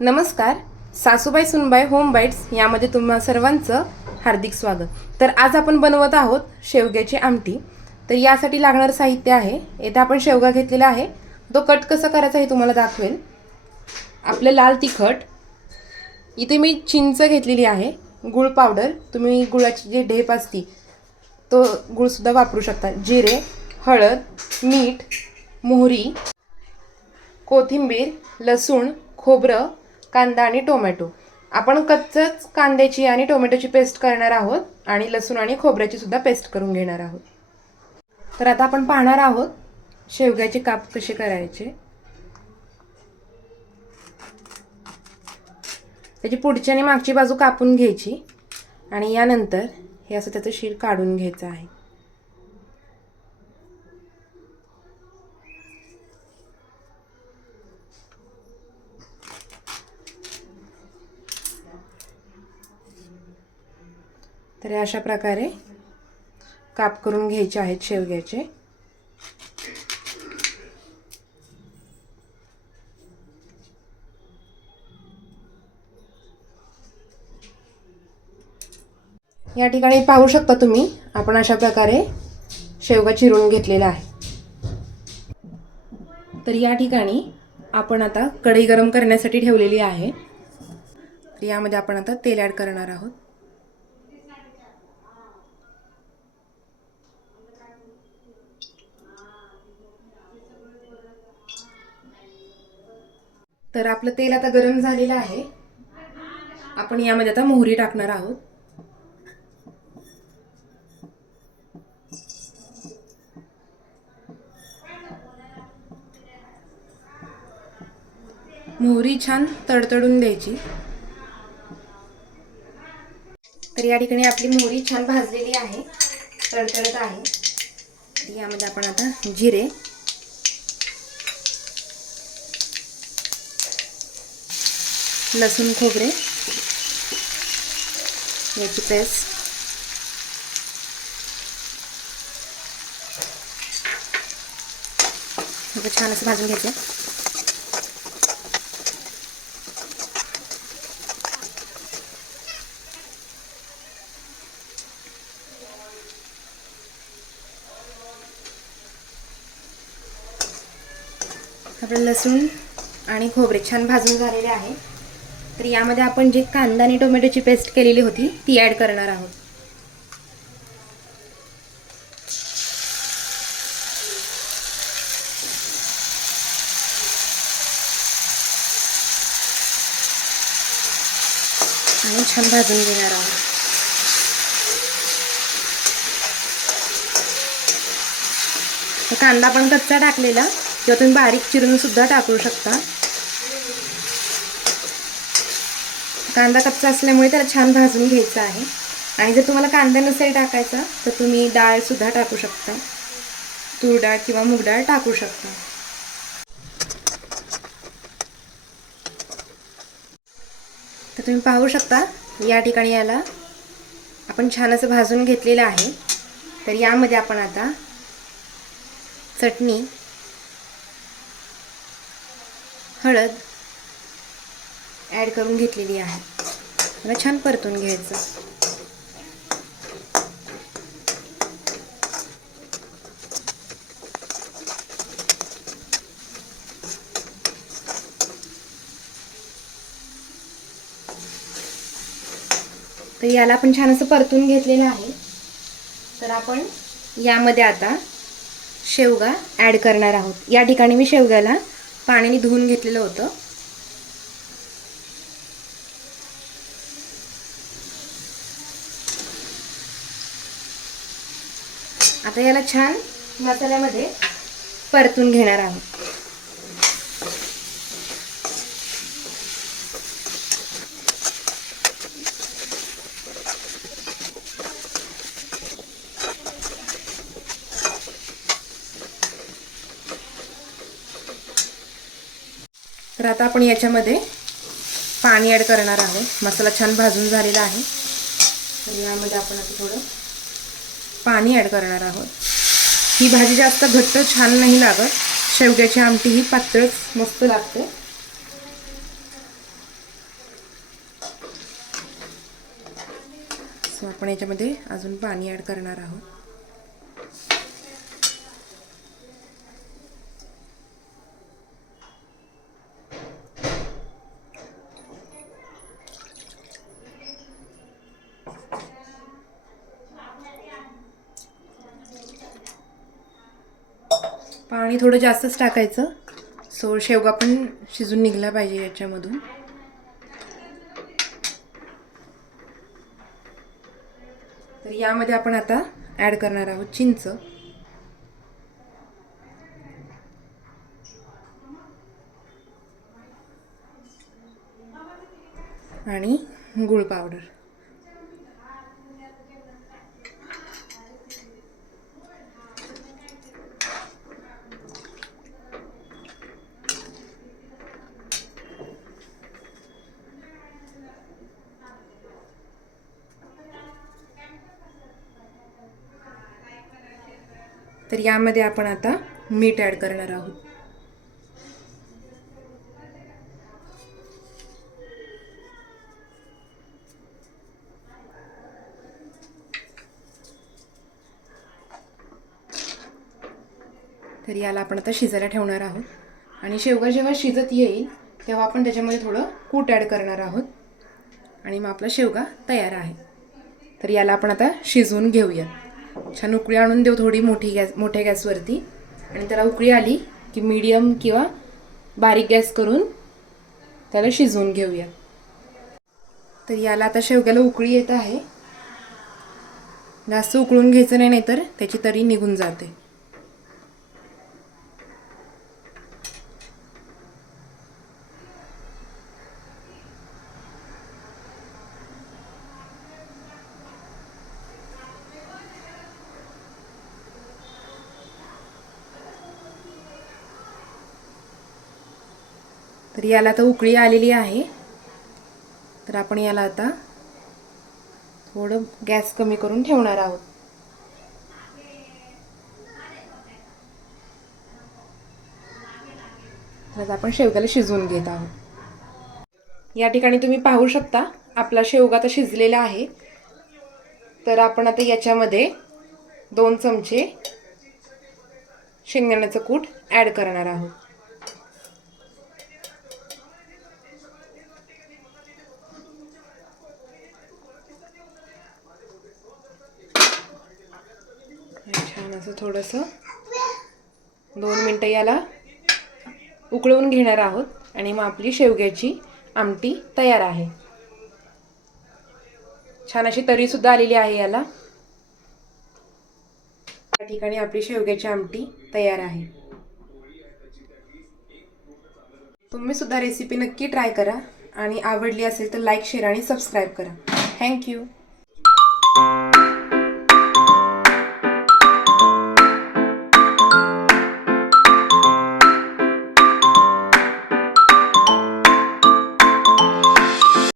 नमस्कार. सासूबाई सुनबाई होम बाईट्स यामध्ये तुम्हा सर्वांचं हार्दिक स्वागत. तर आज आपण बनवत आहोत शेवग्याची आमटी. तर यासाठी लागणारं साहित्य आहे, येथे आपण शेवगा घेतलेला आहे, तो कट कसा करायचा हे तुम्हाला दाखवेल. आपलं लाल तिखट, इथे मी चिंच घेतलेली आहे, गुळ पावडर, तुम्ही गुळाची जे ढेप असती तो गुळसुद्धा वापरू शकता, जिरे, हळद, मीठ, मोहरी, कोथिंबीर, लसूण, खोबरं, कांदा आणि टोमॅटो. आपण कच्चच कांद्याची आणि टोमॅटोची पेस्ट करणार आहोत आणि लसूण आणि खोबऱ्याची सुद्धा पेस्ट करून घेणार आहोत. तर आता आपण पाहणार आहोत शेवग्याचे काप कसे करायचे. त्याची पुढची आणि मागची बाजू कापून घ्यायची आणि यानंतर हे असं त्याचं शीर काढून घ्यायचं आहे. तर अशा प्रकारे काप करून घ्यायचे आहेत शेवग्याचे. या ठिकाणी पाहू शकता तुम्ही, आपण अशा प्रकारे शेवगा चिरून घेतलेला आहे. तर या ठिकाणी आपण आता कढई गरम करण्यासाठी ठेवलेली आहे. तर यामध्ये आपण आता तेल ॲड करणार आहोत. तर आपलं तेल आता गरम झालेलं आहे. आपण यामध्ये आता मोहरी टाकणार आहोत. मोहरी छान तडतडून द्यायची. तर या ठिकाणी आपली मोहरी छान भाजलेली आहे, तडतडत आहे. तर यामध्ये आपण आता जिरे, लसूण खोबरे याची पेस्ट, छान असं भाजून घ्यायचं. आपलं लसूण आणि खोबरे छान भाजून झालेले आहे. तर यामध्ये आपण जे कांदा आणि टोमॅटोची पेस्ट केलेली होती ती ॲड करणार आहोत. आणि छान भाजून घेणार आहोत. कांदा पण कच्चा टाकलेला किंवा तुम्ही बारीक चिरून सुद्धा टाकू शकता. कांदा कच्चा असल्यामुळे त्याला छान भाजून घ्यायचा आहे. आणि जर तुम्हाला कांदा नसेल टाकायचा तर तुम्ही डाळ सुद्धा टाकू शकता, तूर डाळ किंवा मूग डाळ टाकू शकता. तर तुम्ही पाहू शकता या ठिकाणी याला आपण छान असं भाजून घेतलेलं आहे. तर यामध्ये आपण आता चटणी, हळद ॲड करून घेतलेली आहे. मला छान परतून घ्यायचं. तर याला आपण छान असं परतून घेतलेलं आहे. तर आपण यामध्ये आता शेवगा ॲड करणार आहोत. या ठिकाणी मी शेवग्याला पाण्याने धुवून घेतलेलं होतं. आता याला छान मसाल्यामध्ये परतून घेणार आहोत. तर आता आपण याच्यामध्ये पाणी ॲड करणार आहोत. मसाला छान भाजून झालेला आहे. तर यामध्ये आपण आता थोडं पाणी ॲड करणार आहोत. ही भाजी जास्त घट्ट छान नाही लागत, शेवग्याची आमटी ही पातळच मस्त लागते. सो आपण याच्यामध्ये अजून पाणी ॲड करणार आहोत. पाणी थोडं जास्तच टाकायचं, सो शेवगा पण शिजून निघला पाहिजे याच्यामधून. तर यामध्ये आपण आता ॲड करणार आहोत चिंच. आणि गूळ पावडर. तर यामध्ये आपण आता मीठ ॲड करणार आहोत. तर याला आपण आता शिजायला ठेवणार आहोत. आणि शेवगा जेव्हा शिजत येईल तेव्हा आपण त्याच्यामध्ये थोडं कूट ॲड करणार आहोत आणि मग आपला शेवगा तयार आहे. तर याला आपण आता शिजवून घेऊया. छान उकळी आणून देऊ थोडी मोठ्या गॅसवरती. आणि त्याला उकळी आली की मीडियम किंवा बारीक गॅस करून त्याला शिजवून घेऊया. तर याला आता शेवग्याला उकळी येत आहे. जास्त उकळून घ्यायचं नाही, नाहीतर त्याची तरी निघून जाते. तर याला आता उकळी आलेली आहे. तर आपण याला आता थोडं गॅस कमी करून ठेवणार आहोत. तर आपण शेवग्याला शिजवून घेत आहोत. या ठिकाणी तुम्ही पाहू शकता आपला शेवगा तर शिजलेला आहे. तर आपण आता याच्यामध्ये 2 चमचे शेंगदाण्याचं कूट ॲड करणार आहोत. छान असं थोडंसं 2 मिनटं याला उकळवून घेणार आहोत आणि मग आपली शेवग्याची आमटी तयार आहे. छान अशी तरी सुद्धा आलेली आहे याला. या ठिकाणी आपली शेवग्याची आमटी तयार आहे. तुम्ही सुद्धा रेसिपी नक्की ट्राय करा आणि आवडली असेल तर लाईक, शेअर आणि सबस्क्राईब करा. थँक्यू.